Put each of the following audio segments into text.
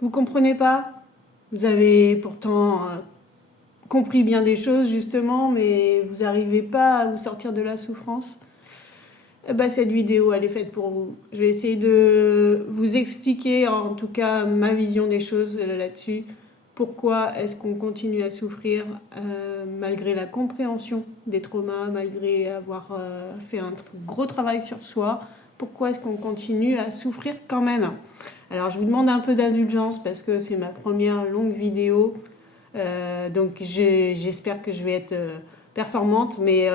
Vous comprenez pas? Vous avez pourtant compris bien des choses justement, mais vous n'arrivez pas à vous sortir de la souffrance. Eh ben, cette vidéo, elle est faite pour vous. Je vais essayer de vous expliquer, en tout cas, ma vision des choses là-dessus. Pourquoi est-ce qu'on continue à souffrir malgré la compréhension des traumas, malgré avoir fait un gros travail sur soi? Pourquoi est-ce qu'on continue à souffrir quand même? Alors, je vous demande un peu d'indulgence parce que c'est ma première longue vidéo. Donc, j'espère que je vais être performante, mais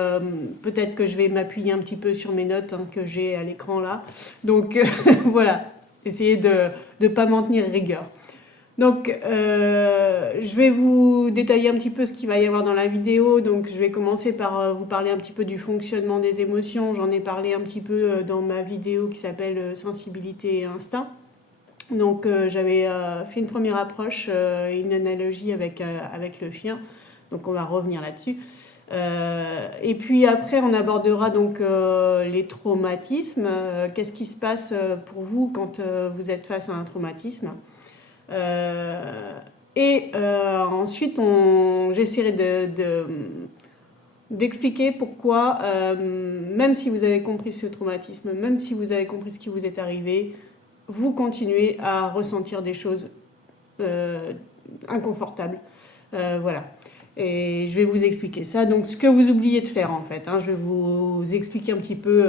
peut-être que je vais m'appuyer un petit peu sur mes notes que j'ai à l'écran là. Donc, voilà, essayez de ne pas m'en tenir rigueur. Donc, je vais vous détailler un petit peu ce qu'il va y avoir dans la vidéo. Donc, je vais commencer par vous parler un petit peu du fonctionnement des émotions. J'en ai parlé un petit peu dans ma vidéo qui s'appelle Sensibilité et instinct. Donc, j'avais fait une première approche, une analogie avec le chien. Donc, on va revenir là-dessus. Et puis après, on abordera donc les traumatismes. Qu'est-ce qui se passe pour vous quand vous êtes face à un traumatisme? Ensuite, j'essaierai d'expliquer pourquoi, même si vous avez compris ce traumatisme, même si vous avez compris ce qui vous est arrivé, vous continuez à ressentir des choses inconfortables. Voilà. Et je vais vous expliquer ça. Donc, ce que vous oubliez de faire, en fait. Je vais vous expliquer un petit peu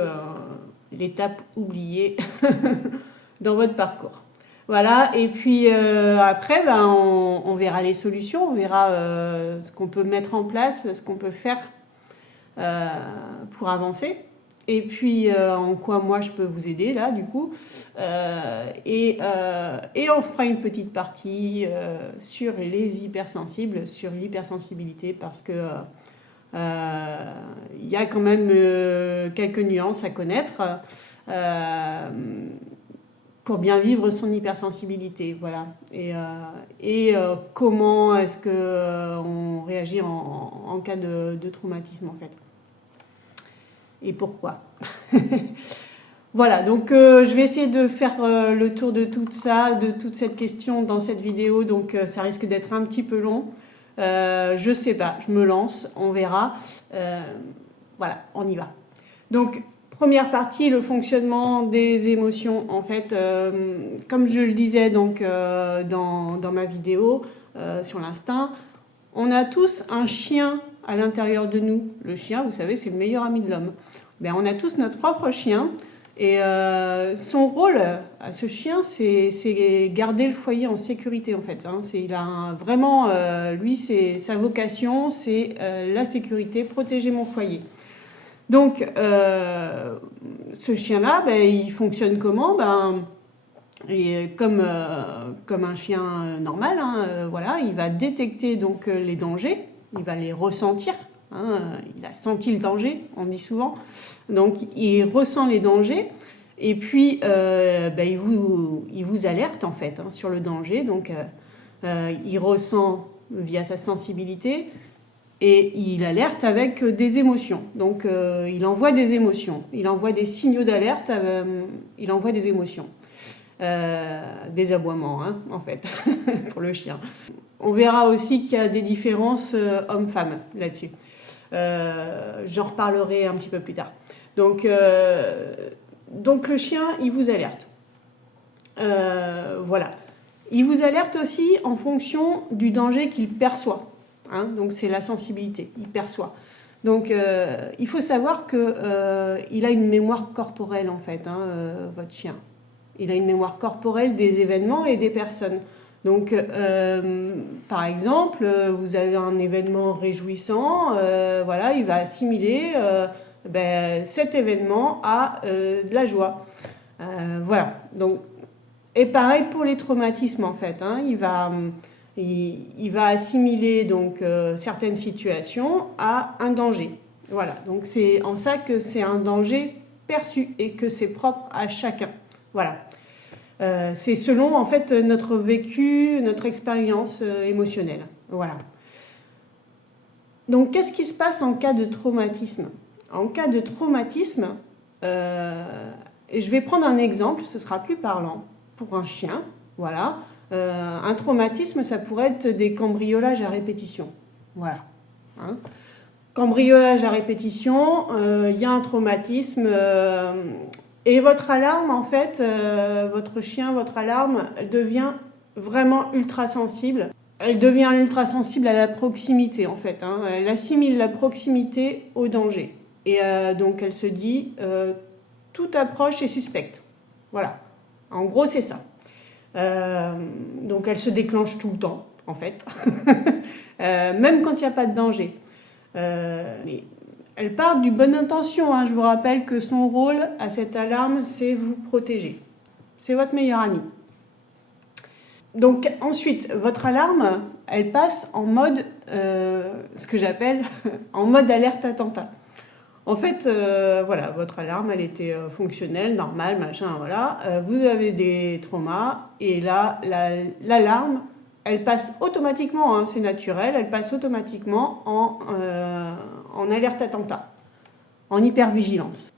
l'étape oubliée dans votre parcours. Voilà. Et puis, après, on verra les solutions. On verra ce qu'on peut mettre en place, ce qu'on peut faire pour avancer. Et puis, en quoi moi je peux vous aider, là, du coup. Et on fera une petite partie sur les hypersensibles, sur l'hypersensibilité, parce que y a quand même quelques nuances à connaître pour bien vivre son hypersensibilité. Voilà. Et comment est-ce qu'on réagit en cas de traumatisme, en fait. Et pourquoi. Voilà, donc je vais essayer de faire le tour de tout ça, de toute cette question dans cette vidéo, donc ça risque d'être un petit peu long. Je sais pas, je me lance, on verra. Voilà, on y va. Donc, première partie, le fonctionnement des émotions. En fait, comme je le disais donc, dans ma vidéo sur l'instinct, on a tous un chien à l'intérieur de nous. Le chien, vous savez, c'est le meilleur ami de l'homme. Ben, on a tous notre propre chien. Et son rôle à ce chien, c'est garder le foyer en sécurité, en fait. Il a vraiment, lui, sa vocation, c'est la sécurité, protéger mon foyer. Donc, ce chien-là, il fonctionne comment? Comme un chien normal, voilà, il va détecter donc les dangers, il va les ressentir. Il a senti le danger, on dit souvent. Donc, il ressent les dangers et puis il vous alerte en fait sur le danger. Donc, il ressent via sa sensibilité et il alerte avec des émotions. Donc, il envoie des émotions, il envoie des signaux d'alerte, il envoie des émotions. Des aboiements, en fait, pour le chien. On verra aussi qu'il y a des différences hommes-femmes là-dessus. J'en reparlerai un petit peu plus tard. Donc le chien, il vous alerte. Voilà. Il vous alerte aussi en fonction du danger qu'il perçoit. Donc c'est la sensibilité, il perçoit. Donc il faut savoir qu'il a une mémoire corporelle en fait, votre chien. Il a une mémoire corporelle des événements et des personnes. Donc, par exemple, vous avez un événement réjouissant, voilà, il va assimiler cet événement à de la joie. Voilà. Donc, et pareil pour les traumatismes en fait. Il va assimiler donc certaines situations à un danger. Voilà. Donc c'est en ça que c'est un danger perçu et que c'est propre à chacun. Voilà. C'est selon en fait notre vécu, notre expérience émotionnelle. Voilà. Donc qu'est-ce qui se passe en cas de traumatisme? En cas de traumatisme, je vais prendre un exemple, ce sera plus parlant pour un chien. Voilà. Un traumatisme, ça pourrait être des cambriolages à répétition. Voilà. Hein. Cambriolage à répétition, il y a un traumatisme. Et votre alarme, en fait, votre chien, votre alarme, elle devient vraiment ultra sensible. Elle devient ultra sensible à la proximité, en fait. Hein. Elle assimile la proximité au danger. Et donc, elle se dit, toute approche est suspecte. Voilà. En gros, c'est ça. Donc, elle se déclenche tout le temps, en fait. Même quand il n'y a pas de danger. Mais elle part du bonne intention. Hein. Je vous rappelle que son rôle à cette alarme, c'est vous protéger. C'est votre meilleur ami. Donc ensuite, votre alarme, elle passe en mode, ce que j'appelle, en mode alerte attentat. En fait, voilà, votre alarme, elle était fonctionnelle, normale, machin, voilà. Vous avez des traumas, et là, l'alarme, elle passe automatiquement, hein, c'est naturel, elle passe automatiquement en alerte attentat, en hypervigilance.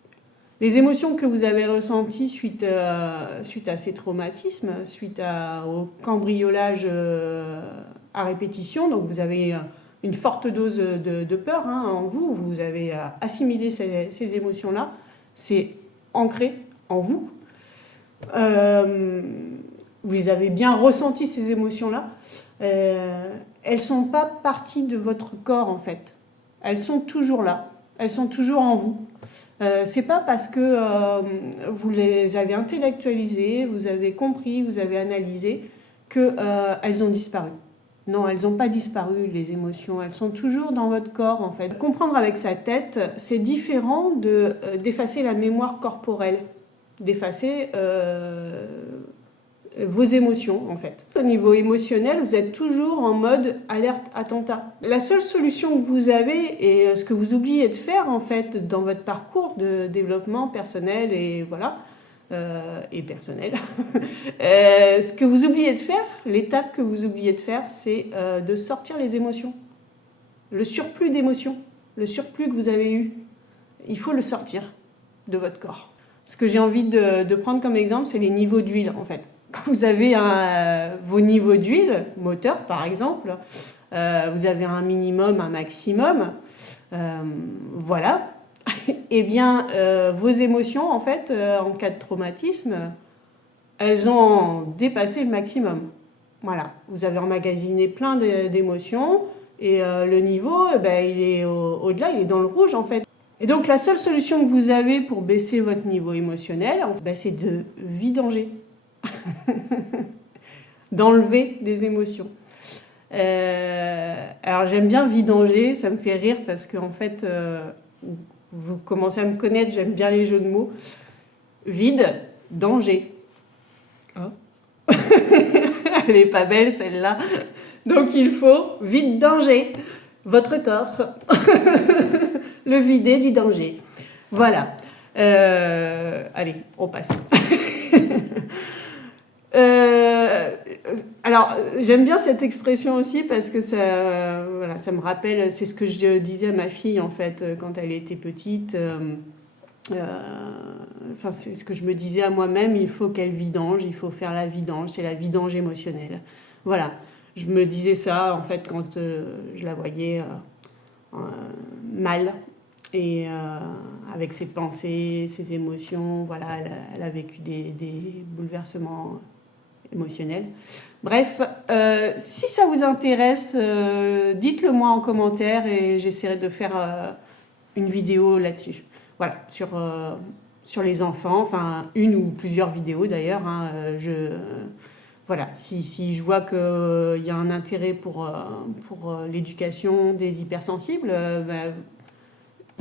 Les émotions que vous avez ressenties suite à ces traumatismes, suite au cambriolage à répétition, donc vous avez une forte dose de peur hein, en vous, vous avez assimilé ces émotions-là, c'est ancré en vous. Vous les avez bien ressenti ces émotions-là. Elles ne sont pas parties de votre corps en fait. Elles sont toujours là, elles sont toujours en vous. C'est pas parce que vous les avez intellectualisées, vous avez compris, vous avez analysé qu'elles ont disparu. Non, elles n'ont pas disparu, les émotions. Elles sont toujours dans votre corps, en fait. Comprendre avec sa tête, c'est différent d'effacer la mémoire corporelle, d'effacer vos émotions, en fait. Au niveau émotionnel, vous êtes toujours en mode alerte attentat. La seule solution que vous avez, et ce que vous oubliez de faire, en fait, dans votre parcours de développement personnel et voilà, et personnel, ce que vous oubliez de faire, l'étape que vous oubliez de faire, c'est de sortir les émotions. Le surplus d'émotions, le surplus que vous avez eu, il faut le sortir de votre corps. Ce que j'ai envie de prendre comme exemple, c'est les niveaux d'huile, en fait. Quand vous avez vos niveaux d'huile, moteur par exemple, vous avez un minimum, un maximum, voilà, et bien vos émotions, en fait, en cas de traumatisme, elles ont dépassé le maximum. Voilà, vous avez emmagasiné plein d'émotions et le niveau, il est au-delà, il est dans le rouge en fait. Et donc la seule solution que vous avez pour baisser votre niveau émotionnel, c'est de vidanger. D'enlever des émotions. Alors j'aime bien vidanger, ça me fait rire parce que en fait, vous commencez à me connaître, j'aime bien les jeux de mots. Vide, danger. Oh. Elle n'est pas belle celle-là. Donc il faut vide danger, votre corps. Le vider du danger. Voilà. Allez, on passe. Alors, j'aime bien cette expression aussi parce que ça me rappelle, c'est ce que je disais à ma fille en fait quand elle était petite. C'est ce que je me disais à moi-même, il faut qu'elle vidange, il faut faire la vidange, c'est la vidange émotionnelle. Voilà, je me disais ça en fait quand je la voyais mal et avec ses pensées, ses émotions, voilà, elle a vécu des bouleversements émotionnel. Bref, si ça vous intéresse, dites-le moi en commentaire et j'essaierai de faire une vidéo là-dessus. Voilà, sur les enfants, enfin une ou plusieurs vidéos d'ailleurs. Hein, voilà, si je vois qu'il y a un intérêt pour l'éducation des hypersensibles,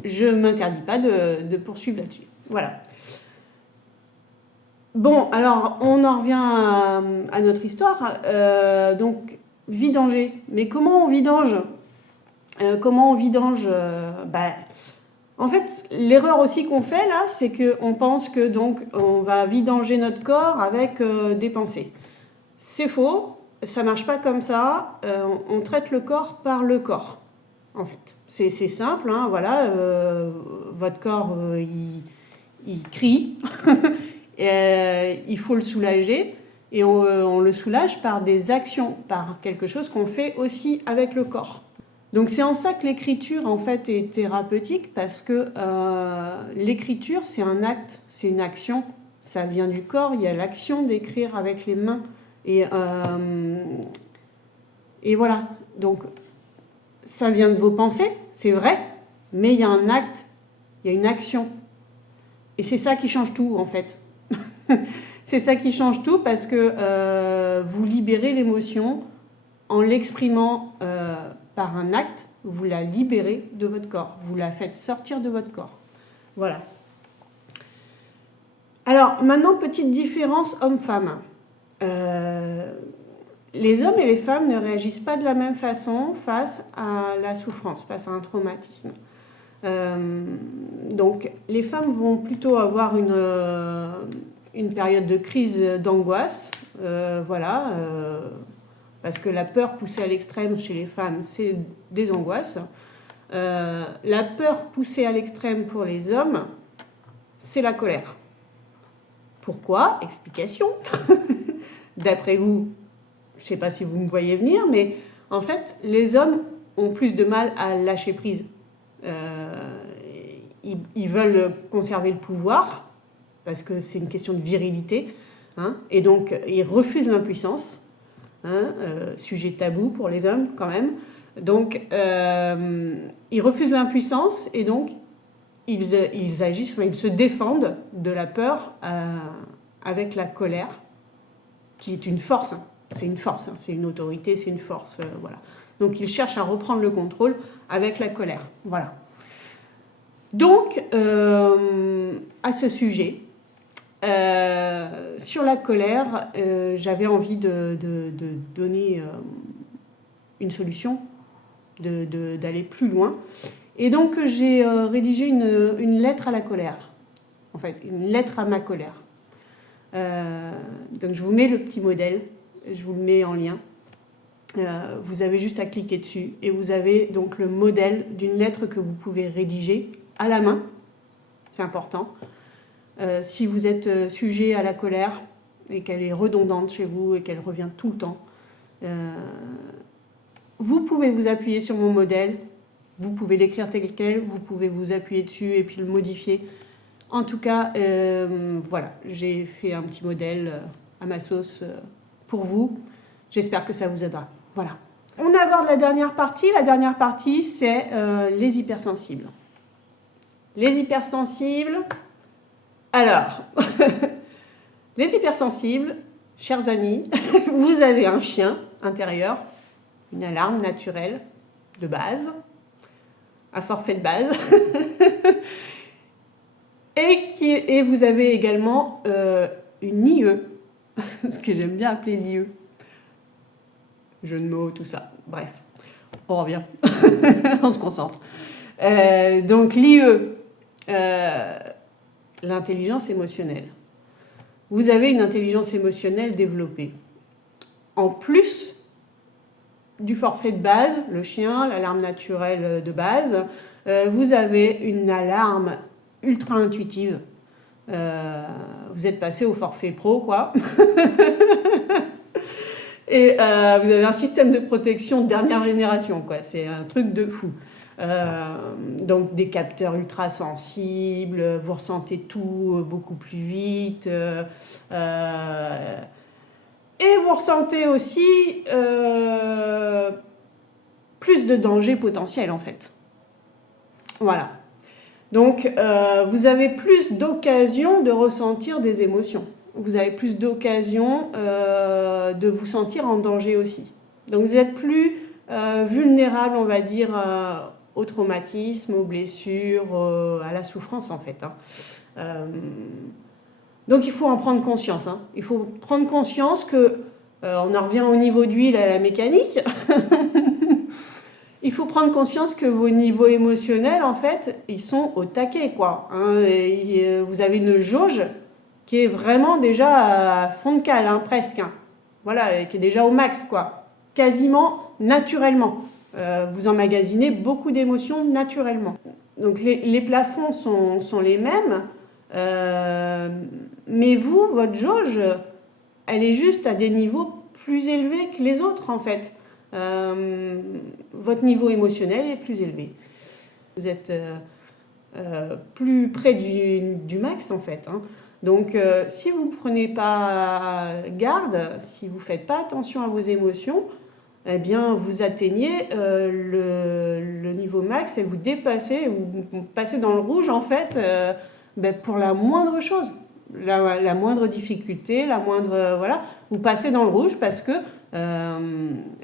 je ne m'interdis pas de poursuivre là-dessus. Voilà. Bon, alors, on en revient à notre histoire. Donc, vidanger. Mais comment on vidange en fait, l'erreur aussi qu'on fait là, c'est qu'on pense que donc on va vidanger notre corps avec des pensées. C'est faux, ça marche pas comme ça. On traite le corps par le corps, en fait. C'est simple, hein, voilà. Votre corps, il crie. Il faut le soulager. Et on le soulage par des actions, par quelque chose qu'on fait aussi avec le corps. Donc c'est en ça que l'écriture en fait est thérapeutique, parce que l'écriture c'est un acte, c'est une action, ça vient du corps, il y a l'action d'écrire avec les mains. Et voilà, donc ça vient de vos pensées, c'est vrai, mais il y a un acte, il y a une action. Et c'est ça qui change tout en fait. C'est ça qui change tout, parce que vous libérez l'émotion en l'exprimant par un acte, vous la libérez de votre corps, vous la faites sortir de votre corps. Voilà. Alors maintenant, petite différence homme-femme. Les hommes et les femmes ne réagissent pas de la même façon face à la souffrance, face à un traumatisme. Donc les femmes vont plutôt avoir une période de crise d'angoisse, parce que la peur poussée à l'extrême chez les femmes, c'est des angoisses. La peur poussée à l'extrême pour les hommes, c'est la colère. Pourquoi? Explication. D'après vous, je ne sais pas si vous me voyez venir, mais en fait, les hommes ont plus de mal à lâcher prise. Ils veulent conserver le pouvoir, parce que c'est une question de virilité, hein, et donc ils refusent l'impuissance, hein, sujet tabou pour les hommes quand même. Donc ils refusent l'impuissance, et donc ils agissent, enfin, ils se défendent de la peur avec la colère, qui est une force, hein. C'est une force, hein. C'est une autorité, c'est une force, voilà. Donc ils cherchent à reprendre le contrôle avec la colère, voilà. Donc à ce sujet, sur la colère, j'avais envie de donner une solution, d'aller plus loin. Et donc j'ai rédigé une lettre à la colère, en fait, une lettre à ma colère. Donc je vous mets le petit modèle, je vous le mets en lien. Vous avez juste à cliquer dessus et vous avez donc le modèle d'une lettre que vous pouvez rédiger à la main. C'est important. Si vous êtes sujet à la colère et qu'elle est redondante chez vous et qu'elle revient tout le temps, vous pouvez vous appuyer sur mon modèle, vous pouvez l'écrire tel quel, vous pouvez vous appuyer dessus et puis le modifier. En tout cas, voilà, j'ai fait un petit modèle à ma sauce pour vous. J'espère que ça vous aidera. Voilà. On aborde la dernière partie. La dernière partie, c'est les hypersensibles. Les hypersensibles. Alors, les hypersensibles, chers amis, vous avez un chien intérieur, une alarme naturelle de base, un forfait de base, et vous avez également une IE, ce que j'aime bien appeler l'IE. Jeu de mots, tout ça. Bref, on revient. On se concentre. Donc l'IE, l'intelligence émotionnelle. Vous avez une intelligence émotionnelle développée. En plus du forfait de base, le chien, l'alarme naturelle de base, vous avez une alarme ultra intuitive. Vous êtes passé au forfait pro, quoi. Et vous avez un système de protection de dernière génération, quoi. C'est un truc de fou. Donc des capteurs ultra sensibles, vous ressentez tout beaucoup plus vite. Et vous ressentez aussi plus de dangers potentiels, en fait. Voilà. Donc, vous avez plus d'occasions de ressentir des émotions. Vous avez plus d'occasions de vous sentir en danger aussi. Donc, vous êtes plus vulnérable, on va dire, au traumatisme, aux blessures, à la souffrance, en fait. Donc, il faut en prendre conscience. Il faut prendre conscience que, on en revient au niveau d'huile à la mécanique. Il faut prendre conscience que vos niveaux émotionnels, en fait, ils sont au taquet, quoi. Et vous avez une jauge qui est vraiment déjà à fond de cale, presque. Voilà, qui est déjà au max, quoi. Quasiment naturellement. Vous emmagasinez beaucoup d'émotions naturellement. Donc les plafonds sont les mêmes, mais vous, votre jauge, elle est juste à des niveaux plus élevés que les autres en fait. Votre niveau émotionnel est plus élevé. Vous êtes plus près du max en fait. Hein. Donc si vous ne prenez pas garde, si vous ne faites pas attention à vos émotions, eh bien vous atteignez le niveau max et vous dépassez, vous passez dans le rouge en fait pour la moindre chose. La moindre difficulté, la moindre... voilà, vous passez dans le rouge parce que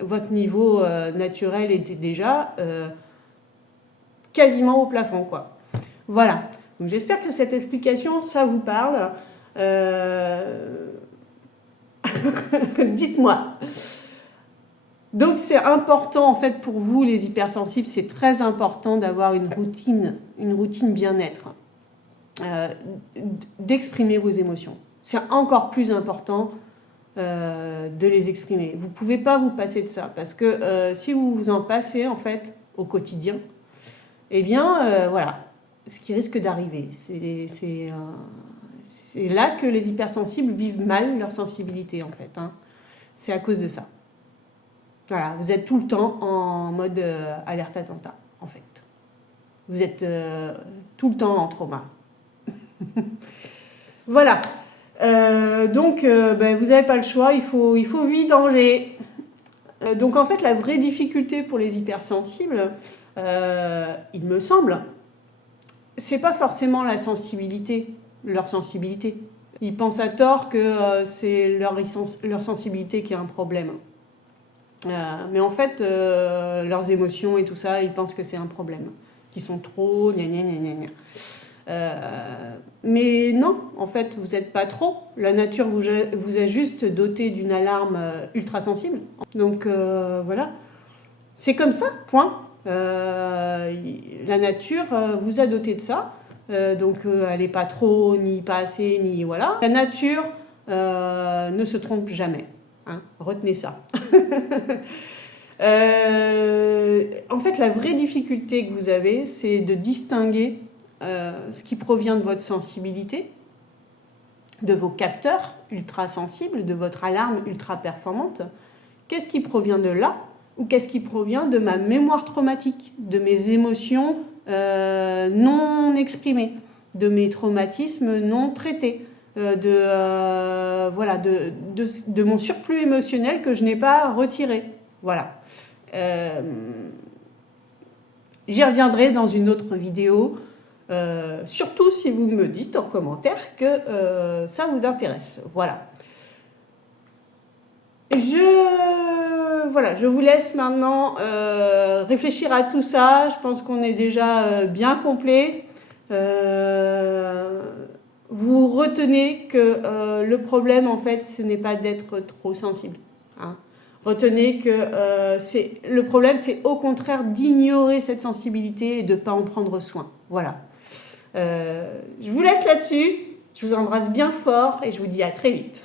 votre niveau naturel était déjà quasiment au plafond, quoi. Voilà. Donc j'espère que cette explication, ça vous parle. Dites-moi. Donc c'est important en fait pour vous les hypersensibles, c'est très important d'avoir une routine bien-être. D'exprimer vos émotions. C'est encore plus important de les exprimer. Vous ne pouvez pas vous passer de ça parce que si vous vous en passez en fait au quotidien, eh bien voilà, ce qui risque d'arriver. C'est là que les hypersensibles vivent mal leur sensibilité en fait. Hein. C'est à cause de ça. Voilà, vous êtes tout le temps en mode alerte attentat en fait. Vous êtes tout le temps en trauma. Voilà. Donc, vous n'avez pas le choix, il faut vidanger. Donc, en fait, la vraie difficulté pour les hypersensibles, il me semble, c'est pas forcément leur sensibilité. Ils pensent à tort que c'est leur sensibilité qui a un problème. Mais en fait, leurs émotions et tout ça, ils pensent que c'est un problème. Qu'ils sont trop, gna gna gna gna. Mais non, en fait, vous n'êtes pas trop. La nature vous a juste doté d'une alarme ultra sensible. Donc voilà, c'est comme ça, point. La nature vous a doté de ça. Donc elle n'est pas trop, ni pas assez, ni voilà. La nature ne se trompe jamais. Hein, retenez ça. En fait, la vraie difficulté que vous avez, c'est de distinguer ce qui provient de votre sensibilité, de vos capteurs ultra sensibles, de votre alarme ultra performante. Qu'est-ce qui provient de là ou qu'est-ce qui provient de ma mémoire traumatique, de mes émotions non exprimées, de mes traumatismes non traités, de mon surplus émotionnel que je n'ai pas retiré. Voilà. J'y reviendrai dans une autre vidéo. Surtout si vous me dites en commentaire que ça vous intéresse. Voilà. Je vous laisse maintenant réfléchir à tout ça. Je pense qu'on est déjà bien complet. Vous retenez que le problème, en fait, ce n'est pas d'être trop sensible. Hein. Retenez que le problème, c'est au contraire d'ignorer cette sensibilité et de ne pas en prendre soin. Voilà. Je vous laisse là-dessus, je vous embrasse bien fort et je vous dis à très vite.